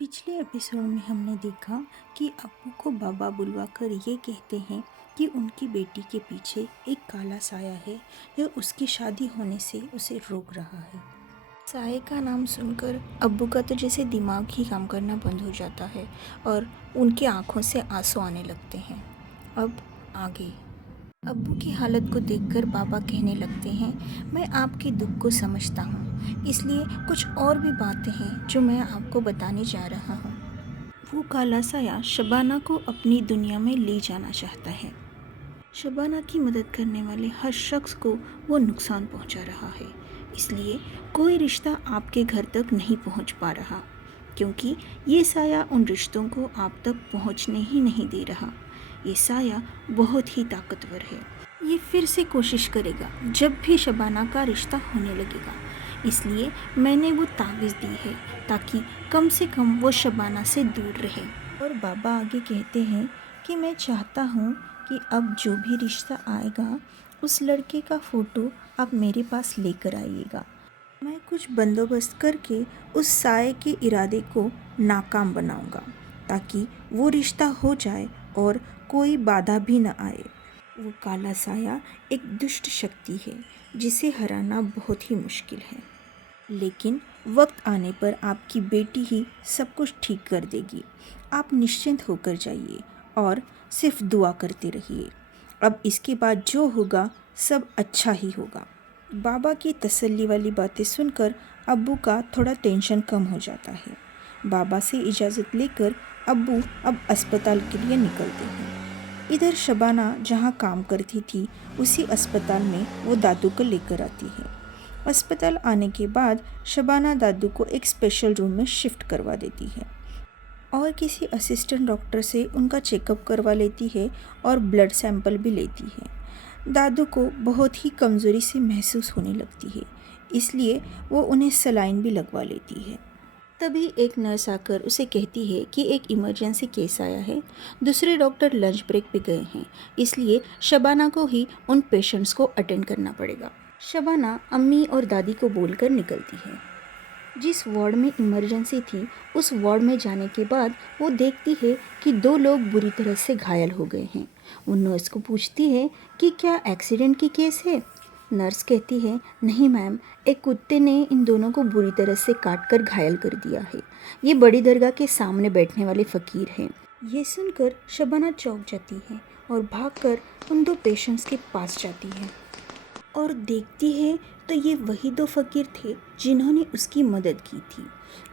पिछले एपिसोड में हमने देखा कि अप्पू को बाबा बुलवाकर ये कहते हैं कि उनकी बेटी के पीछे एक काला साया है जो उसकी शादी होने से उसे रोक रहा है। साये का नाम सुनकर अब्बू का तो जैसे दिमाग ही काम करना बंद हो जाता है और उनकी आंखों से आंसू आने लगते हैं। अब आगे अब्बू की हालत को देखकर बाबा कहने लगते हैं, मैं आपके दुख को समझता हूँ, इसलिए कुछ और भी बातें हैं जो मैं आपको बताने जा रहा हूँ। वो काला साया शबाना को अपनी दुनिया में ले जाना चाहता है। शबाना की मदद करने वाले हर शख्स को वो नुकसान पहुँचा रहा है, इसलिए कोई रिश्ता आपके घर तक नहीं पहुँच पा रहा, क्योंकि ये साया उन रिश्तों को आप तक पहुँचने ही नहीं दे रहा। ये साया बहुत ही ताकतवर है। ये फिर से कोशिश करेगा जब भी शबाना का रिश्ता होने लगेगा, इसलिए मैंने वो तावीज़ दी है ताकि कम से कम वो शबाना से दूर रहे। और बाबा आगे कहते हैं कि मैं चाहता हूँ कि अब जो भी रिश्ता आएगा उस लड़के का फ़ोटो आप मेरे पास लेकर आइएगा। मैं कुछ बंदोबस्त करके उस साये के इरादे को नाकाम बनाऊंगा ताकि वो रिश्ता हो जाए और कोई बाधा भी न आए। वो काला साया एक दुष्ट शक्ति है जिसे हराना बहुत ही मुश्किल है, लेकिन वक्त आने पर आपकी बेटी ही सब कुछ ठीक कर देगी। आप निश्चिंत होकर जाइए और सिर्फ दुआ करते रहिए। अब इसके बाद जो होगा सब अच्छा ही होगा। बाबा की तसल्ली वाली बातें सुनकर अब्बू का थोड़ा टेंशन कम हो जाता है। बाबा से इजाज़त लेकर अब्बू अब अस्पताल के लिए निकलते हैं। इधर शबाना जहाँ काम करती थी उसी अस्पताल में वो दादू को लेकर आती है। अस्पताल आने के बाद शबाना दादू को एक स्पेशल रूम में शिफ्ट करवा देती है और किसी असिस्टेंट डॉक्टर से उनका चेकअप करवा लेती है और ब्लड सैंपल भी लेती है। दादू को बहुत ही कमज़ोरी से महसूस होने लगती है, इसलिए वो उन्हें सलाइन भी लगवा लेती है। तभी एक नर्स आकर उसे कहती है कि एक इमरजेंसी केस आया है, दूसरे डॉक्टर लंच ब्रेक पे गए हैं, इसलिए शबाना को ही उन पेशेंट्स को अटेंड करना पड़ेगा। शबाना अम्मी और दादी को बोलकर निकलती है। जिस वार्ड में इमरजेंसी थी उस वार्ड में जाने के बाद वो देखती है कि दो लोग बुरी तरह से घायल हो गए हैं। वो नर्स को पूछती है कि क्या एक्सीडेंट की केस है। नर्स कहती है, नहीं मैम, एक कुत्ते ने इन दोनों को बुरी तरह से काट कर घायल कर दिया है। ये बड़ी दरगाह के सामने बैठने वाले फ़कीर हैं। ये सुनकर शबाना चौंक जाती है और भागकर उन दो पेशेंट्स के पास जाती है और देखती है तो ये वही दो फ़कीर थे जिन्होंने उसकी मदद की थी।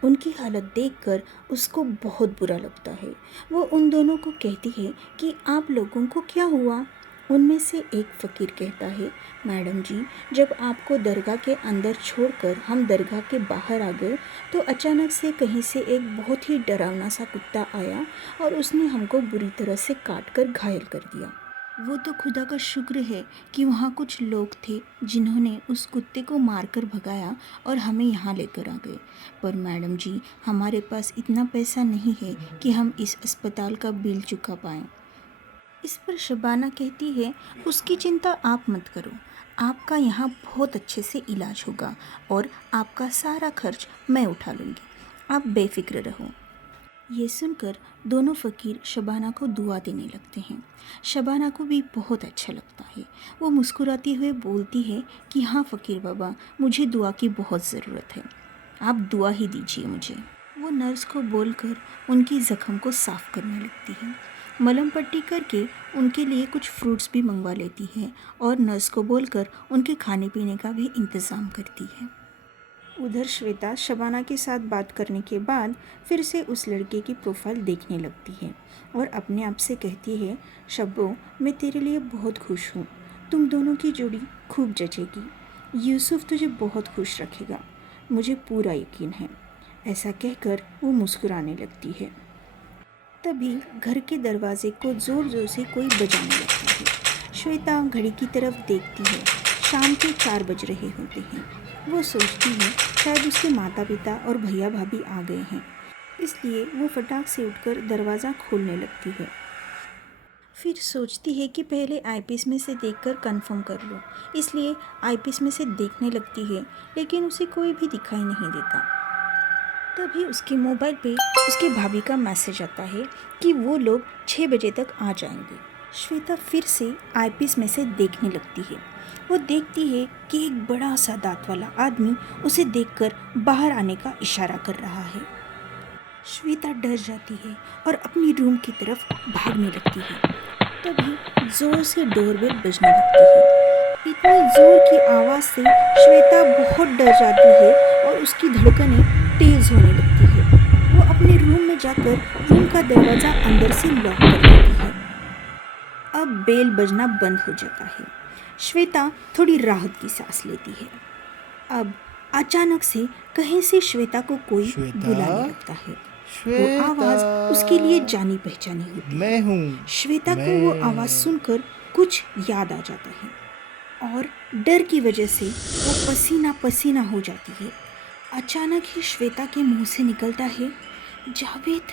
उनकी हालत देखकर उसको बहुत बुरा लगता है। वो उन दोनों को कहती है कि आप लोगों को क्या हुआ। उनमें से एक फ़कीर कहता है, मैडम जी, जब आपको दरगाह के अंदर छोड़कर हम दरगाह के बाहर आ गए तो अचानक से कहीं से एक बहुत ही डरावना सा कुत्ता आया और उसने हमको बुरी तरह से काट कर घायल कर दिया। वो तो खुदा का शुक्र है कि वहाँ कुछ लोग थे जिन्होंने उस कुत्ते को मारकर भगाया और हमें यहाँ लेकर आ गए। पर मैडम जी, हमारे पास इतना पैसा नहीं है कि हम इस अस्पताल का बिल चुका पाएँ। इस पर शबाना कहती है, उसकी चिंता आप मत करो, आपका यहाँ बहुत अच्छे से इलाज होगा और आपका सारा खर्च मैं उठा लूँगी, आप बेफिक्र रहो। ये सुनकर दोनों फ़कीर शबाना को दुआ देने लगते हैं। शबाना को भी बहुत अच्छा लगता है। वो मुस्कुराती हुए बोलती है कि हाँ फ़कीर बाबा, मुझे दुआ की बहुत ज़रूरत है, आप दुआ ही दीजिए मुझे। वो नर्स को बोलकर उनकी ज़ख्म को साफ़ करने लगती है। मलहम पट्टी करके उनके लिए कुछ फ्रूट्स भी मंगवा लेती है और नर्स को बोलकर उनके खाने पीने का भी इंतज़ाम करती है। उधर श्वेता शबाना के साथ बात करने के बाद फिर से उस लड़के की प्रोफाइल देखने लगती है और अपने आप से कहती है, शब्बो, मैं तेरे लिए बहुत खुश हूँ, तुम दोनों की जोड़ी खूब जचेगी, यूसुफ तुझे बहुत खुश रखेगा, मुझे पूरा यकीन है। ऐसा कहकर वो मुस्कुराने लगती है। तभी घर के दरवाजे को ज़ोर ज़ोर से कोई बजाने लगता है। श्वेता घड़ी की तरफ देखती है। शाम के 4 बज रहे होते हैं। वो सोचती है शायद उसके माता पिता और भैया भाभी आ गए हैं, इसलिए वो फटाक से उठकर दरवाज़ा खोलने लगती है। फिर सोचती है कि पहले आईपीस में से देखकर कंफर्म कर लूँ, इसलिए आईपीस में से देखने लगती है, लेकिन उसे कोई भी दिखाई नहीं देता। तभी उसके मोबाइल पे उसकी भाभी का मैसेज आता है कि वो लोग 6 बजे तक आ जाएंगे। श्वेता फिर से आईपीएस में से देखने लगती है। वो देखती है कि एक बड़ा सा दांत वाला आदमी उसे देखकर बाहर आने का इशारा कर रहा है। श्वेता डर जाती है और अपनी रूम की तरफ भागने लगती है। तभी जोर से डोरबेल बजने लगती है। इतनी जोर की आवाज़ से श्वेता बहुत डर जाती है और उसकी धड़कनें तेज होने लगती है। वो अपने रूम में जाकर रूम का दरवाज़ा अंदर से लॉक कर देती है। अब बेल बजना बंद हो जाता है। श्वेता थोड़ी राहत की सांस लेती है। अब अचानक से कहीं से श्वेता को कोई श्वेता, बुलाने लगता है। वो श्वेता, आवाज़ उसके लिए जानी पहचानी होती मैं है। हूँ। श्वेता को वो आवाज़ सुनकर कुछ याद आ जाता है और डर की वजह से वो पसीना पसीना हो जाती है। अचानक ही श्वेता के मुंह से निकलता है, जावेद।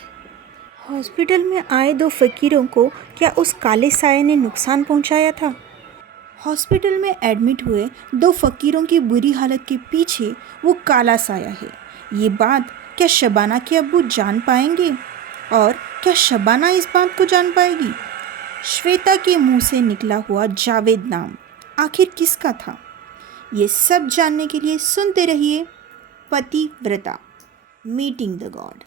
हॉस्पिटल में आए 2 फकीरों को क्या उस काले साये ने नुकसान पहुंचाया था? हॉस्पिटल में एडमिट हुए 2 फकीरों की बुरी हालत के पीछे वो काला साया है। ये बात क्या शबाना के अब्बू जान पाएंगे? और क्या शबाना इस बात को जान पाएगी? श्वेता के मुंह से निकला हुआ जावेद नाम आखिर किसका था? ये सब जानने के लिए सुनते रहिए पतिव्रता मीटिंग द गॉड।